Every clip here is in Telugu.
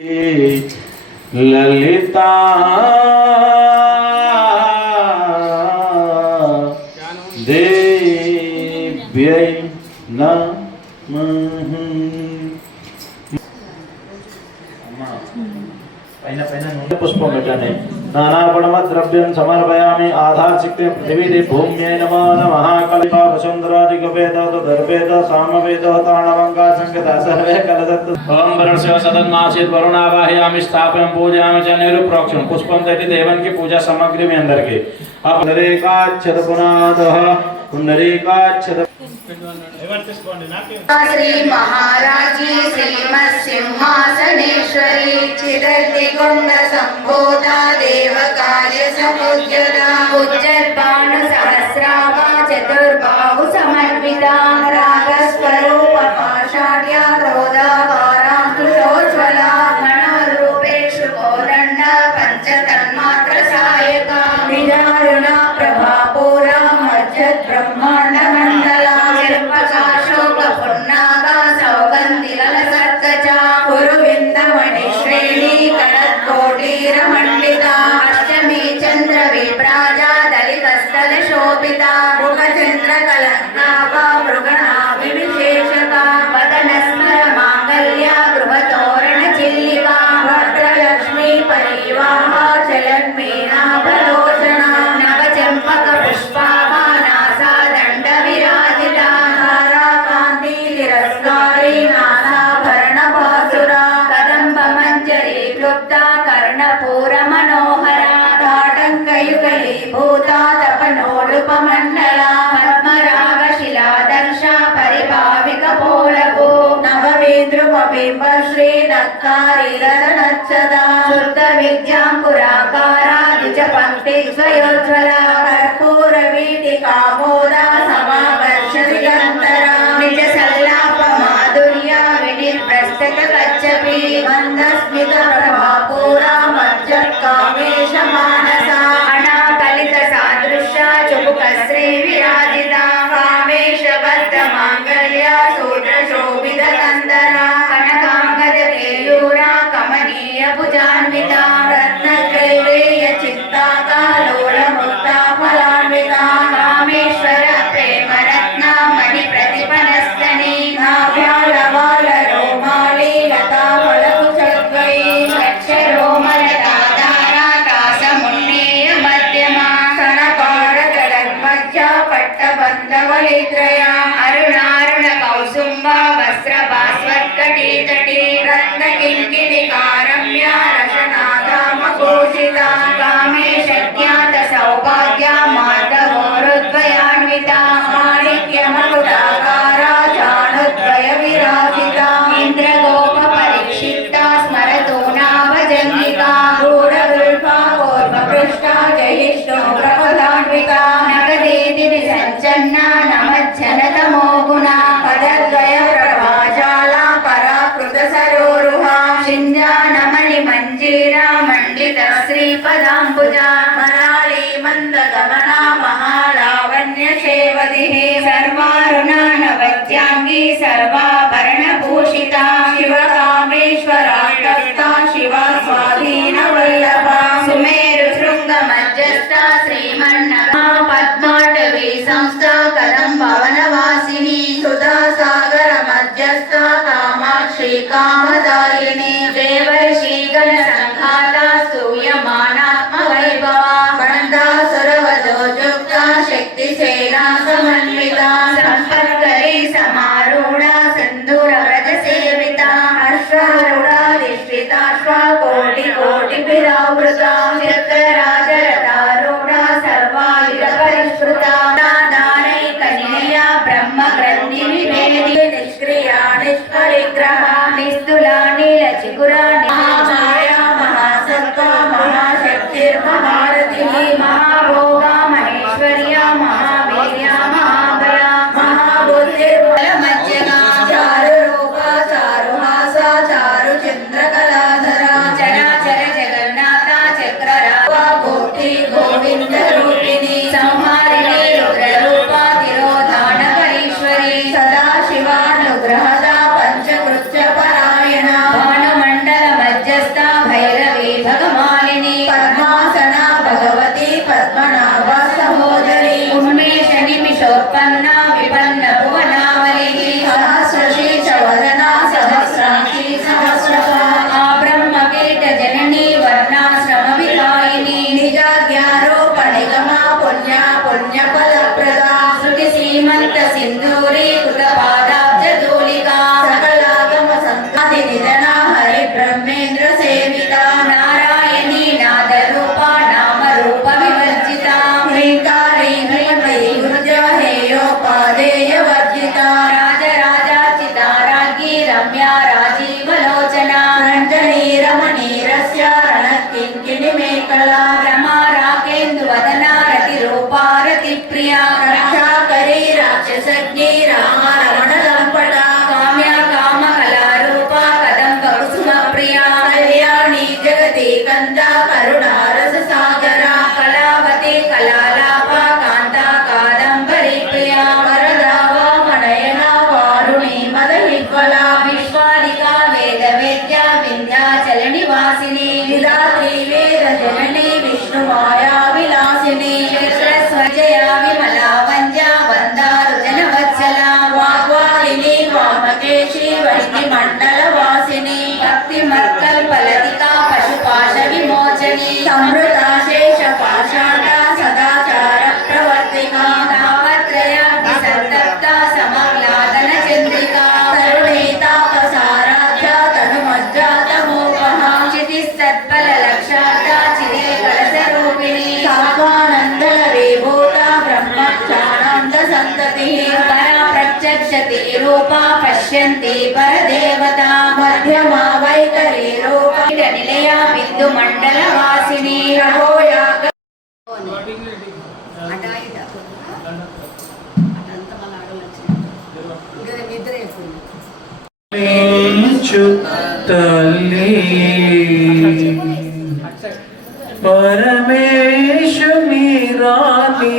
ललिता देव्यै नमः। पुष्पं मिटाने नानापणमद्रव्यं समर्पयामि। आधारसिक्ते पृथिवी भूम्यै नमो नमः। कलिका वसुन्धरादिगवेद दर्वेद सामवेद ताणवङ्गा संगता सर्वे कलदत्। ओम वरुणस्य सदन्मासीत् वरुणावाहयामि स्थापयामि पूजयामि च निरुप्रोक्षं पुष्पं तैति देवन की पूजा सामग्री में अंदर के अब पुंडरीकाक्षत पुनादः पुंडरीकाक्षत श्री महाराजी श्रीमत् सिंहासनेश्वरी चिदर्तिकुंड संभूता देव कार्य समुज्जता उज्जर्बाण सहस्रावा चतुर्बाहु समर्पिता रागस्वरूप पाषाढ्या क्रोधाकारा कृशोज्ज्वला मनोरूपेषु कोदण्ड पंचतन्मात्र सायका निदारुणा प्रभापूरा मज्जत् ब्रह्मांड मंडला मंडिता अष्टमी चंद्र विप्राजा दलितस्थल शोभिता मुखचंद्र कलंकाभा मृगणाभिविशेषका वदनस्मर मांगल्या गृहतोरण चिल्लिका भद्रलक्ष्मी परिवाह चलन्मीनाभलोचना नवचंपक पुष्पाभा नासा दंड विराजिता धाराकांति तिरस्कारी नासाभरण भासुरा कदंब मंजरी क्लुप्ता कर्णपूर मनोहरा ताटंकयुगली भूता तपनोलुपमंडला पद्मराग शिलादर्शा परिभाविक पोलभू नववीद्रुमबिंब श्री नक्कारी रतनच्छदा शुद्ध विद्यांकुराकारा द्विज पंक्ति स्वयोज्वला कर्पूर वीटिका मोदा समावर्ष दिगंतरा निज सल्लाप माधुर्या विनिर्प्रस्तक कच्छपि मंदस्मित प्रभापूरा मज्जत् कामेश मानसा अनाकलित सादृश्या चुबुकश्री विराजिता कामेश बद्ध मांगल्या सूत्र शोभित कंदरा कनकांगद केयूरा कमनीय भुजान्विता रत्न कैवेय चित्ताका लोल मुक्ता फलान्विता कामेश्वर प्रेम रत्न मणि प्रतिपनस्तनी नाभ्यालवाल रोमाली लता फलकुचद्वै अक्षरोमलताधारा कासमुन्नेय मध्यमा सणपारगलन्मज्जा पट्टबन्धवलित्रया अरुणारुण कौसुम्बा वस्त्रभास्वत्कटीतटी रत्नकिङ्किणिकारम्या रशनाधामघोषिता कामेशज्ञात सौभाग्या माधवोरुद्वयान्विता माणिक्यमकुटाकारा चाणुद्वय विराजिता इन्द्रगोप परीक्षिता स्मरतो नाभजङ्गिका गूढगुल्फा कूर्मपृष्ठा जयिष्णो प्रपदान्विता नगदेति सञ्चन्ना नमज्जनतमो गुणा पदद्वय प्रभाजाला पराकृत सरोरुहा शिञ्जा नमनि मञ्जीरा मण्डित श्रीपदाम्बुजा मराली मन्दगमना महालावण्य शेवदिः सर्वारुणा नवत्याङ्गी सर्वाभरणभूषिता शिवकामेश्वराष्टस्था शिवा स्वाधीनवल्लभा सुमेरु शृङ्गमध्यस्था श्रीमन्नगा पद्माटवी संस्था कदम्बवनवासिनी सुधा सागर मध्यस्था कामाक्षी कामदायिनी देवर्षिगण संघाता स्तूयमानात्मवैभवा बन्धासुरवधोजुक्ता शक्तिसेना समन्विता संपत्करी समारूढा सिन्दूरव्रजसेविता अश्वारूढाधिष्ठिताश्वा कोटिकोटिभिरावृता चक्रराजरथारूढा सर्वायुधपरिष्कृता दानैकनिलया ब्रह्मग्रन्थिनिवेदि निष्क्रिया निष्परिग्रहा निस्तुला नीलचिकुरा महामाया महासत्त्वा महाशक्तिर्महारथिः महाभोगा महेश्वर्या महावीर्या महाबला महाबुद्धिर्बलमध्यगा चारुरूपा चारुहासा चारुचन्द्रकलाधरा चराचर जगन्नाथा चक्ररावा कोटि गोविन्दरूपिणी संहारिणी रुद्ररूपा तिरोधानकरीश्वरी सदाशिवानुग्रहदा पञ्चकृत्यपरायणा भानुमण्डल माया विलासिनी स्वजया विमला वंद्या वंदारु जनवत्सला वाग्वालिनी वामकेशी वैति मंडल वासिनी भक्ति मत्कल्पलतिका पशुपाश विमोचनी समृता शेष पाषाणा सदाचार प्रवर्तिका तापत्रया विसर्तप्ता समग्लादन चंद्रिका तरुणीता प्रसाराध्या तनुमज्जात मोहः चितिस्तत्पल लक्षाता चिरे कलशरूपिणी सात्वानंदन विभूता ब्रह्मक्षानंद संततिः परा प्रत्यक्षति रूपा पश्यन्ति परदेवता मध्यमा वैखरी रूपा निलया बिंदु मंडल वासिनी रहोया తల్లి పరమేశ్వరి రాణి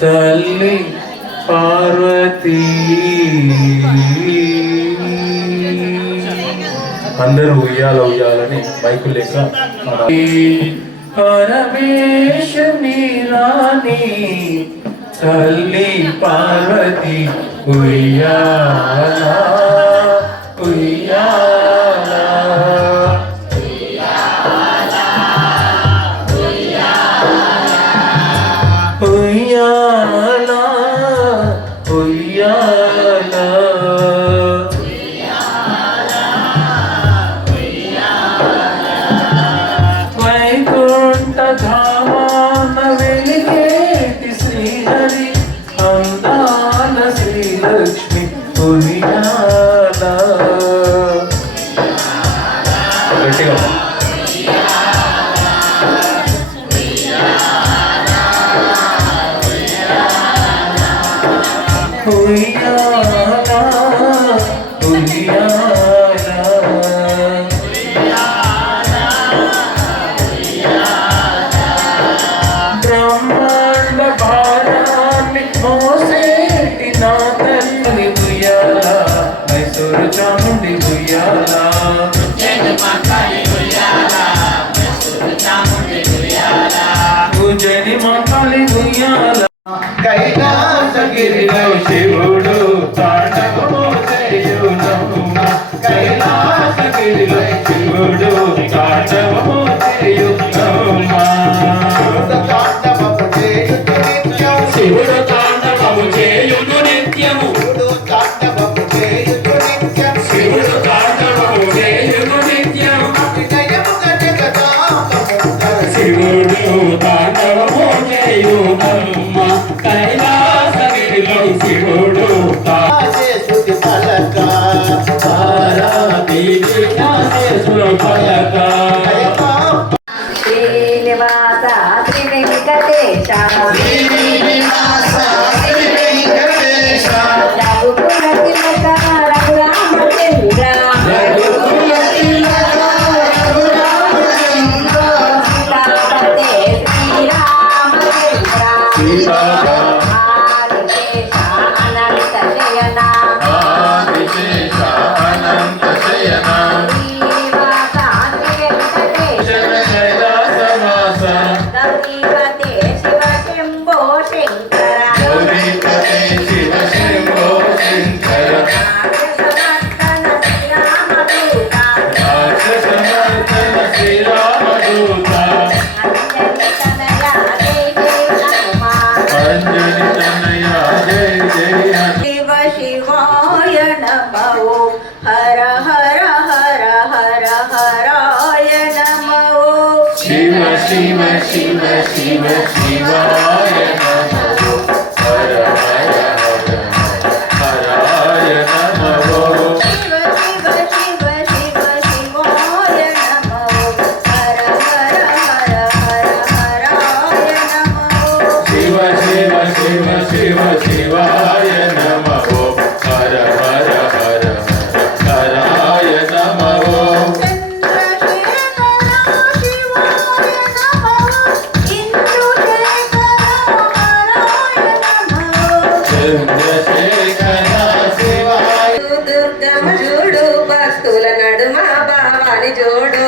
తల్లి పార్వతీ అందరూ ఉయ్యాలని మైకు లేక పరమేశ్వరి రాణి తల్లి పార్వతి ఉయ్యాలా ఉయ్యాలా ఉయ్యాలా ఉయ్యాలా వైకుంఠ ధామాన వెలిగేటి శ్రీహరి అందాల శ్రీలక్ష్మి ఉయ్యాలా గట్టిగా ఉయ్యాలా ఉయ్యాలా బ్రహ్మాండ భారాన్ని మోసేటి నా తల్లి ఉయ్యాలా మైసూరు చాముండి ఉయ్యాలా ఉజ్జయిని మాకాళి ఉయ్యాలా కైలాసగిరిలో శివుడు తాండవము చేయునమ్మ కైలాసగిరిలో శివుడు తాండవము చేయునమ్మ శివుడు తాండవము చేయును నిత్యము శివుడు తాండవము చేయును నిత్యము శివుడు తాండవము చేయునమ్మ కైలాసగిరిలో శివుడు శృతి పలక పార్వతీదేవి పలక శ్రీనివాస శ్రీ వెంకటేశ రఘుకుల తిలక రఘురామచంద్ర సీతాపతే శ్రీరామచంద్ర ఆదిశేష అనంత శయన శ్రీనివాస శ్రీ వెంకటేశ గౌరీపతే శివ శంభో శంకర సమర్థన శ్రీరామదూత అంజలి తనయ జయ జయ శివ శివాయ నమో హర హర హర హర హరాయ నమో శివ శివ శివ శివ శివాయ నమో హర హర హర హరాయ నమో శివ శివ శివ శివ శివాయ నమో హర హర హర హర హరాయ నమో శివ శివ శివ శివ శివాయ నమో హర హర హర హర హరాయ నమో చంద్రశేఖర హరాయ నమో దుర్గమ చూడు భక్తుల నడుమ భావాని జోడు